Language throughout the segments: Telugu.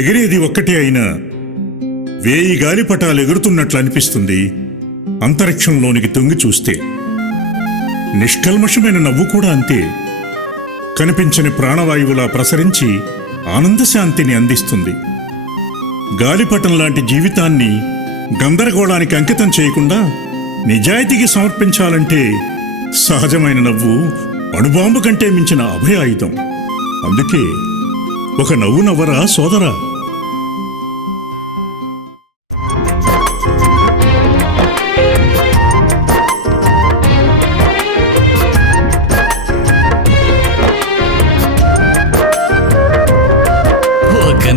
ఎగిరేది ఒక్కటే అయినా 1000 గాలిపటాలు ఎగురుతున్నట్లు అనిపిస్తుంది అంతరిక్షంలోనికి తొంగి చూస్తే. నిష్కల్మషమైన నవ్వు కూడా అంతే. కనిపించని ప్రాణవాయువులా ప్రసరించి ఆనందశాంతిని అందిస్తుంది. గాలిపటం లాంటి జీవితాన్ని గందరగోళానికి అంకితం చేయకుండా నిజాయితీకి సమర్పించాలంటే సహజమైన నవ్వు అణుబాంబు కంటే మించిన అభయ ఆయుధం. అందుకే ఒక నవ్వు నవ్వరా సోదరా.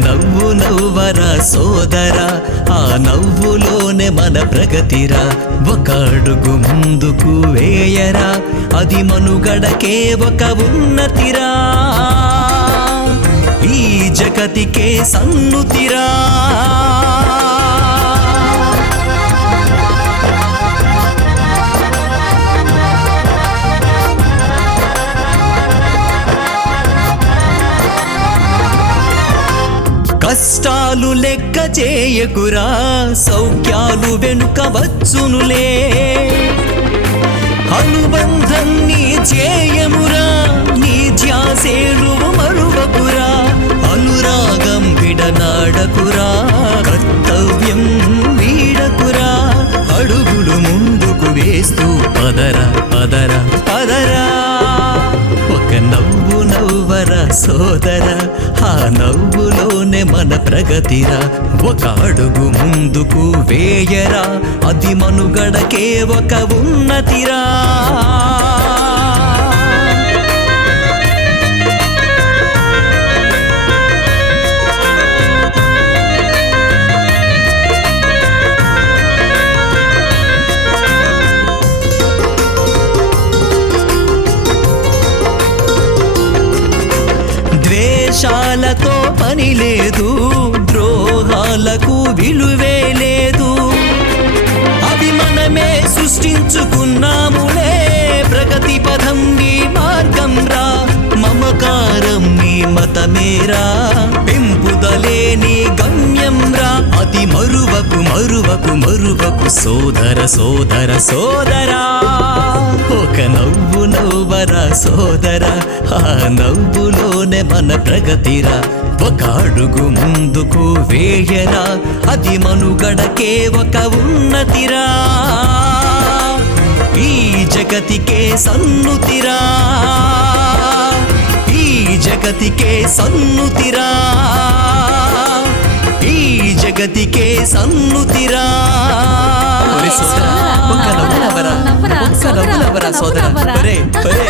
నవ్వు నవ్వరా సోదరా, ఆ నవ్వులోనే మన ప్రగతిరా. ఒక అడుగు ముందుకు వేయరా, అది మనుగడకే ఒక ఉన్నతిరా. ఈ జగతికే సన్నుతిరా. కష్టాలు లెక్క చేయకురా, సౌఖ్యాలు వెనుక వచ్చునులే. అనుబంధం నీ చేయమురా, నీ ధ్యాసేలు మరువకురా. అనురాగం విడనాడకురా, కర్తవ్యం వీడకురా. అడుగులు ముందుకు వేస్తూ పదరా పదరా పదరా. ఒక నవ్వు నవ్వరా సోదరా, ఆ నవ్వులోనే మన ప్రగతిరా. ఒక అడుగు ముందుకు వేయరా, అది మనుగడకే ఒక ఉన్నతిరా. ద్వేషాలతో పని లేదు, ద్రోహాలకు విలువే లేదు. అవి మనమే సృష్టించుకున్నాములే. ప్రగతి పథం నీ మార్గం రా, మమకారం నీ మతమేరా. పెంపుదలే నీ గమ్యం రా, అది మరువకు మరువకు మరువకు సోదర సోదర సోదరా. ఒక నవ్వు నవ్వరా సోదరా, ఆ నవ్వులోనే మన ప్రగతిరా. ఒక అడుగు ముందుకు వేయరా, అది మనుగడకే ఒక ఉన్నతిరా. ఈ జగతికే సన్నుతిరా, ఈ జగతికే సన్నుతిరా, ఈ జగతికే సన్నుతిరా. ఒక్క నవ్వు నవ్వరా, ఒక్క నవ్వు నవ్వరా సోదరా. ఒరే ఒరే